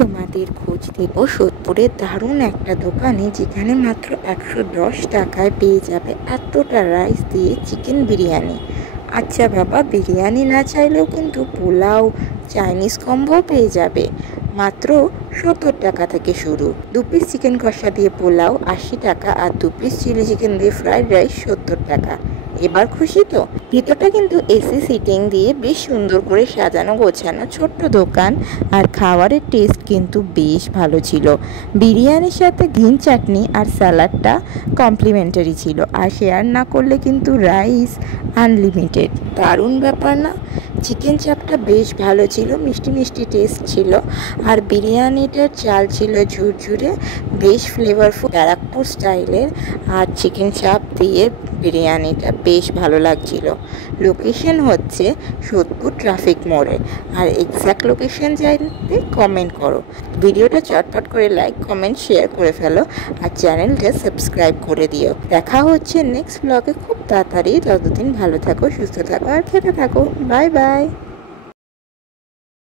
তোমাদের খোঁজ দেব সোদপুরের দারুণ একটা দোকানে, যেখানে মাত্র 110 টাকায় পেয়ে যাবে এতটা রাইস দিয়ে চিকেন বিরিয়ানি। আচ্ছা বাবা, বিরিয়ানি না চাইলেও কিন্তু পোলাও, চাইনিজ কম্বো পেয়ে যাবে মাত্র 70 টাকা থেকে শুরু। 2 পিস চিকেন কষা দিয়ে পোলাও 80 টাকা, আর 2 পিস চিলি চিকেন দিয়ে ফ্রাইড রাইস 70 টাকা। এবার খুশি তো? ভিতরটা কিন্তু এসি সিটিং দিয়ে বেশ সুন্দর করে সাজানো গোছানো ছোট্ট দোকান, আর খাবারের টেস্ট কিন্তু বেশ ভালো ছিল। বিরিয়ানির সাথে গ্রিন চাটনি আর স্যালাডটা কমপ্লিমেন্টারি ছিল, আর শেয়ার না করলে কিন্তু রাইস আনলিমিটেড। দারুণ ব্যাপার না? চিকেন চাপটা বেশ ভালো ছিল, মিষ্টি মিষ্টি টেস্ট ছিল, আর বিরিয়ানিটার চাল ছিল ঝুরঝুরে, বেশ ফ্লেভারফুল ব্যারাকপুর স্টাইলের, আর চিকেন চাপ দিয়ে বিরিয়ানিটা বেশ ভালো লাগছিল। লোকেশন হচ্ছে সোদপুর ট্রাফিক মোড়ে, আর এক্স্যাক্ট লোকেশন জানতে কমেন্ট করো। ভিডিওটা চটপট করে লাইক, কমেন্ট, শেয়ার করে ফেলো, আর চ্যানেলটা সাবস্ক্রাইব করে দিও। দেখা হচ্ছে নেক্সট ব্লগে খুব তাড়াতাড়ি। ততদিন ভালো থাকো, সুস্থ থাকো, আর খেতে থাকো। Bye bye.